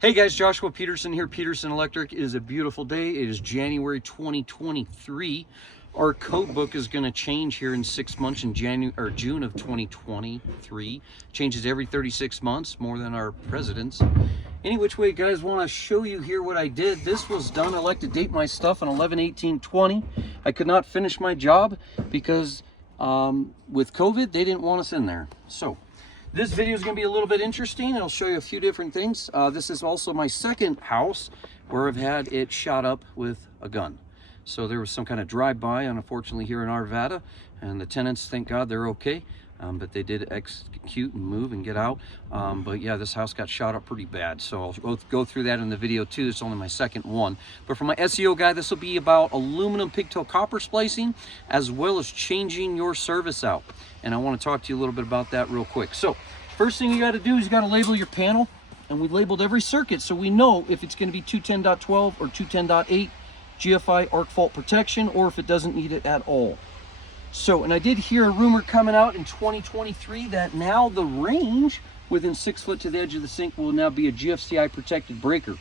Hey guys, Joshua Peterson here, Peterson Electric. It is a beautiful day. It is January 2023. Our code book is going to change here in 6 months in June of 2023. Changes every 36 months, more than our presidents. Any which way, guys, want to show you here what I did. This was done. I like to date my stuff on 11/18/20. I could not finish my job because with COVID, they didn't want us in there. So this video is going to be a little bit interesting. I'll show you a few different things. This is also my second house where I've had it shot up with a gun. So there was some kind of drive-by, unfortunately, here in Arvada, and the tenants, thank God, they're okay. But they did execute and move and get out. But yeah, this house got shot up pretty bad. So I'll go through that in the video too. It's only my second one. But for my SEO guy, this will be about aluminum pigtail copper splicing, as well as changing your service out. And I want to talk to you a little bit about that real quick. So first thing you got to do is you got to label your panel. And we labeled every circuit so we know if it's going to be 210.12 or 210.8 GFI arc fault protection, or if it doesn't need it at all. So, and I did hear a rumor coming out in 2023 that now the range within 6 foot to the edge of the sink will now be a GFCI protected breaker.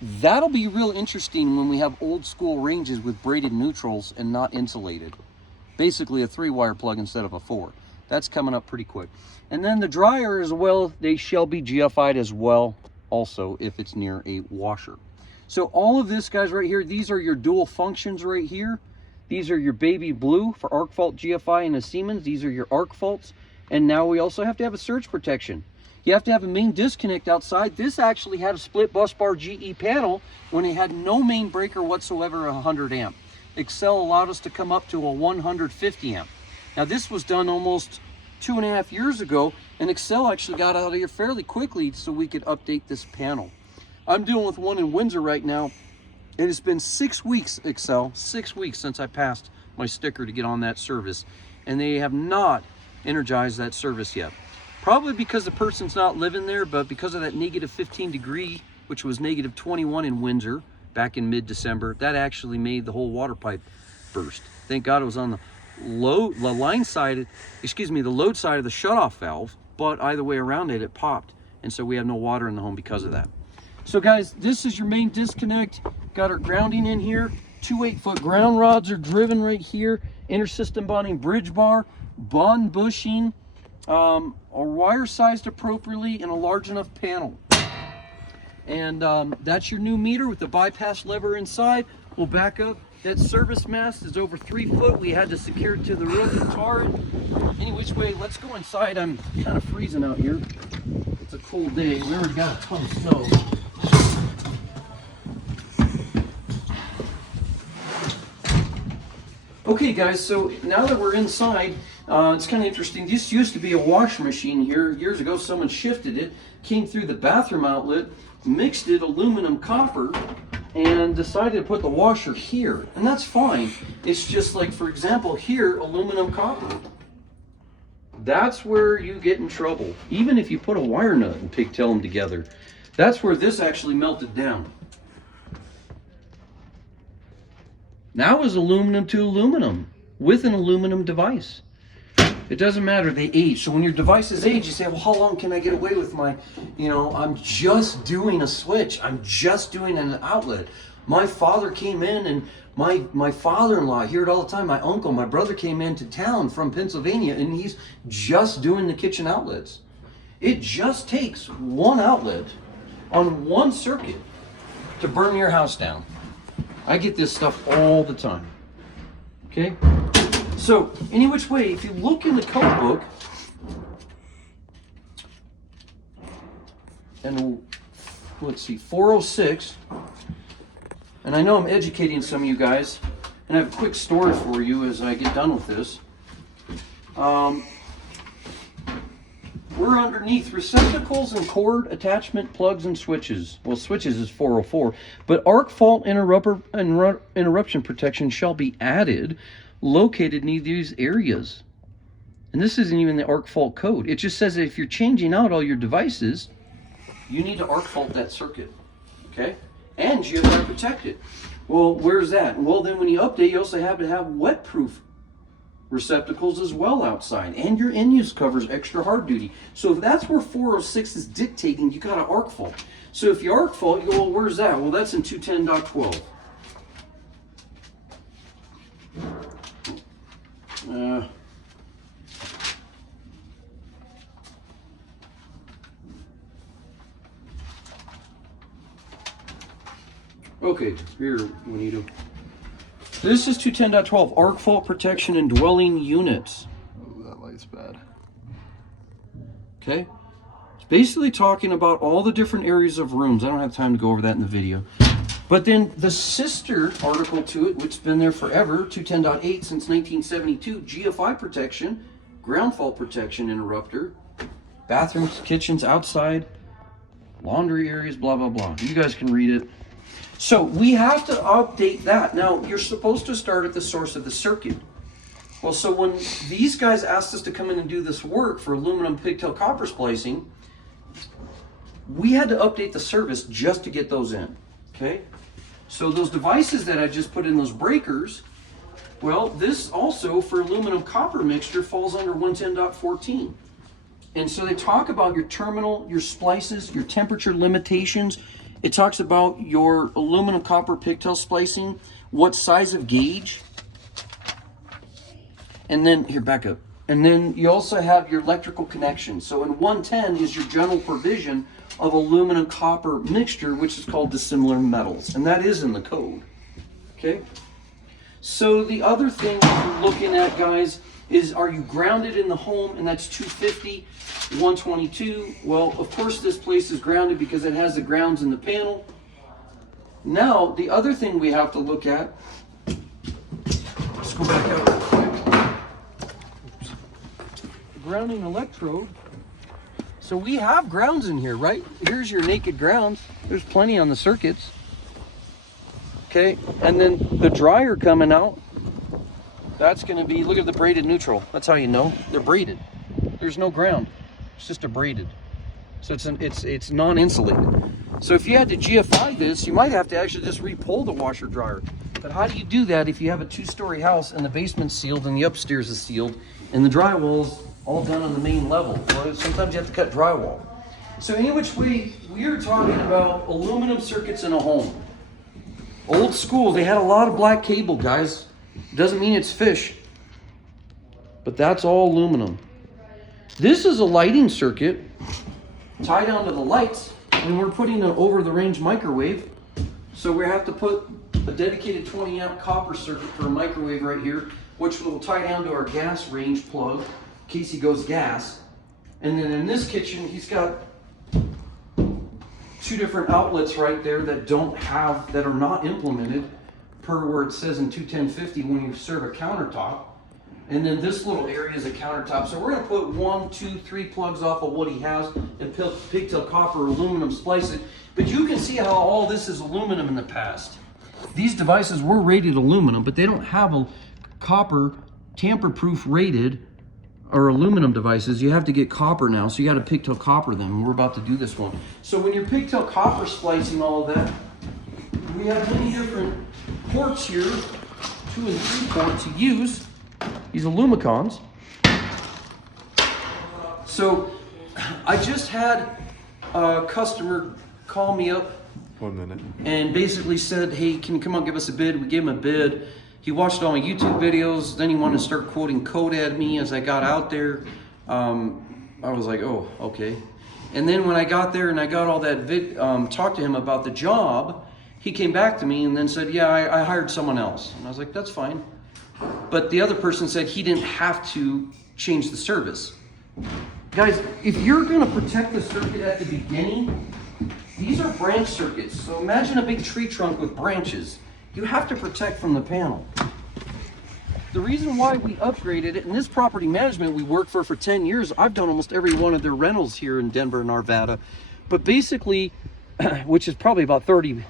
That'll be real interesting when we have old school ranges with braided neutrals and not insulated. Basically a 3-wire plug instead of a 4. That's coming up pretty quick. And then the dryer as well, they shall be GFI'd as well, also if it's near a washer. So all of this, guys, right here, these are your dual functions right here. These are your baby blue for arc fault GFI and a Siemens. These are your arc faults. And now we also have to have a surge protection. You have to have a main disconnect outside. This actually had a split bus bar GE panel when it had no main breaker whatsoever, 100 amp. Excel allowed us to come up to a 150 amp. Now this was done almost 2.5 years ago, and Excel actually got out of here fairly quickly so we could update this panel. I'm dealing with one in Windsor right now. It has been 6 weeks, Excel, 6 weeks since I passed my sticker to get on that service, and they have not energized that service yet. Probably because the person's not living there, but because of that -15 degree, which was -21 in Windsor back in mid-December, that actually made the whole water pipe burst. Thank God it was on the load side of the shutoff valve, but either way around it, it popped, and so we have no water in the home because of that. So guys, this is your main disconnect. Got our grounding in here. 2 8-foot ground rods are driven right here. Inter-system bonding bridge bar, bond bushing, are wire sized appropriately, and a large enough panel. And that's your new meter with the bypass lever inside. We'll back up. That service mast is over 3 foot. We had to secure it to the roof and tar it. Any which way, let's go inside. I'm kind of freezing out here. It's a cold day. We already got a ton of snow. Okay guys, so now that we're inside, it's kind of interesting. This used to be a washing machine here. Years ago, someone shifted it, came through the bathroom outlet, mixed it aluminum copper, and decided to put the washer here. And that's fine. It's just like, for example, here, aluminum copper. That's where you get in trouble. Even if you put a wire nut and pigtail them together. That's where this actually melted down. Now is aluminum to aluminum with an aluminum device. It doesn't matter, they age. So when your devices age, you say, well, how long can I get away with my, I'm just doing a switch. I'm just doing an outlet. My father came in, and my father-in-law, I hear it all the time, my uncle, my brother came into town from Pennsylvania, and he's just doing the kitchen outlets. It just takes one outlet on one circuit to burn your house down. I get this stuff all the time, okay? So, any which way, if you look in the code book, and let's see, 406, and I know I'm educating some of you guys, and I have a quick story for you as I get done with this. We're underneath receptacles and cord attachment plugs and switches. Well, switches is 404, but arc fault interruption protection shall be added, located near these areas. And this isn't even the arc fault code. It just says that if you're changing out all your devices, you need to arc fault that circuit, okay? And you have to protect it. Well, where's that? Well, then when you update, you also have to have wet proof receptacles as well outside, and your in-use covers extra hard duty. So if that's where 406 is dictating, you got an arc fault. So if you arc fault, you go, well, where's that? Well, that's in 210.12. Okay, here, Juanito. This is 210.12, arc fault protection in dwelling units. Oh, that light's bad. Okay? It's basically talking about all the different areas of rooms. I don't have time to go over that in the video. But then the sister article to it, which has been there forever, 210.8 since 1972, GFI protection, ground fault protection interrupter, bathrooms, kitchens, outside, laundry areas, blah, blah, blah. You guys can read it. So we have to update that. Now, you're supposed to start at the source of the circuit. Well, so when these guys asked us to come in and do this work for aluminum pigtail copper splicing, we had to update the service just to get those in, okay? So those devices that I just put in those breakers, well, this also for aluminum copper mixture falls under 110.14. And so they talk about your terminal, your splices, your temperature limitations. It talks about your aluminum copper pigtail splicing, what size of gauge. And then, here, back up. And then you also have your electrical connection. So in 110 is your general provision of aluminum copper mixture, which is called dissimilar metals. And that is in the code, okay? So the other thing we're looking at, guys, is are you grounded in the home? And that's 250, 122. Well, of course this place is grounded because it has the grounds in the panel. Now, the other thing we have to look at, let's go back out real quick. Grounding electrode. So we have grounds in here, right? Here's your naked grounds. There's plenty on the circuits. Okay, and then the dryer coming out, that's going to be, look at the braided neutral. That's how you know they're braided. There's no ground. It's just a braided. So it's non-insulated. So if you had to GFI this, you might have to actually just re-pull the washer dryer. But how do you do that if you have a 2-story house and the basement's sealed and the upstairs is sealed and the drywall's all done on the main level? Well, sometimes you have to cut drywall. So any which way, we are talking about aluminum circuits in a home. Old school, they had a lot of black cable, guys. Doesn't mean it's fish, but that's all aluminum. This is a lighting circuit tied onto the lights, and we're putting an over-the-range microwave. So we have to put a dedicated 20-amp copper circuit for a microwave right here, which will tie down to our gas range plug in case he goes gas. And then in this kitchen, he's got 2 different outlets right there that are not implemented per where it says in 21050 when you serve a countertop. And then this little area is a countertop. So we're going to put 1, 2, 3 plugs off of what he has and pigtail copper aluminum splice it. But you can see how all this is aluminum in the past. These devices were rated aluminum, but they don't have a copper tamper-proof rated or aluminum devices. You have to get copper now, so you got to pigtail copper them, and we're about to do this one. So when you're pigtail copper splicing all of that, we have many different ports here, 2 and 3 ports to use. These Alumicons. So I just had a customer call me up 1 minute and basically said, hey, can you come on, give us a bid? We gave him a bid. He watched all my YouTube videos. Then he wanted to start quoting code at me as I got out there. I was like, oh, okay. And then when I got there and I got all that talked to him about the job, he came back to me and then said, yeah, I hired someone else. And I was like, that's fine. But the other person said he didn't have to change the service. Guys, if you're going to protect the circuit at the beginning, these are branch circuits. So imagine a big tree trunk with branches. You have to protect from the panel. The reason why we upgraded it, and this property management we worked for 10 years, I've done almost every one of their rentals here in Denver and Arvada. But basically, which is probably about 30,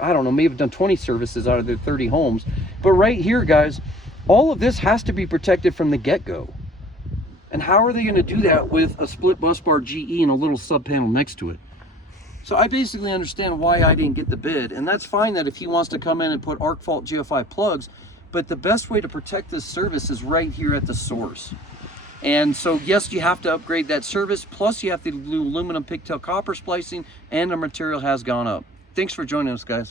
I don't know, maybe I've done 20 services out of their 30 homes. But right here, guys, all of this has to be protected from the get-go. And how are they going to do that with a split bus bar GE and a little sub panel next to it? So I basically understand why I didn't get the bid, and that's fine that if he wants to come in and put arc fault GFI plugs, But the best way to protect this service is right here at the source. And so, yes, you have to upgrade that service, plus you have to do aluminum pigtail copper splicing, and the material has gone up. Thanks for joining us, guys.